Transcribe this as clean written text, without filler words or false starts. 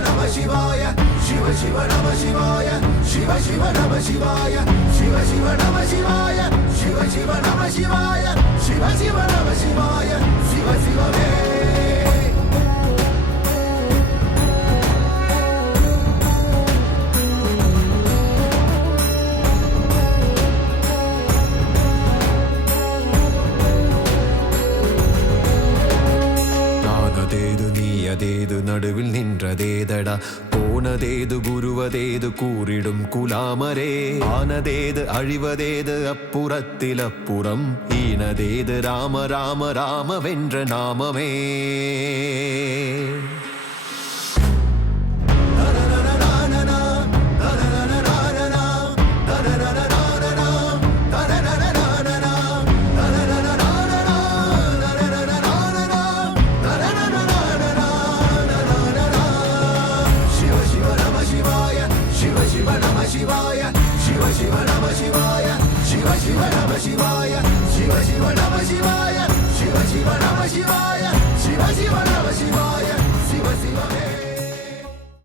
நம சிவாய சிவ சிவ நம சிவாய சிவ சிவ நம சிவாய சிவ சிவ நம சிவாய சிவ சிவ நம சிவாய சிவ சிவ நம சிவாய சிவ சிவமே தேது நடுவில் நின்றதேதடா போனதேது குருவதேது கூறிடும் குலாமரே ஆனதேது அழிவதேது அப்புறத்தில் அப்புறம் ஈனதேது ராம ராம ராம வென்ற நாமமே சிவாய சிவ சிவ நம சிவாய சிவ சிவ நம சிவாய சிவ சிவ நம சிவாய சிவ சிவ நம சிவாய சிவ சிவ நம சிவாய சிவ சிவமே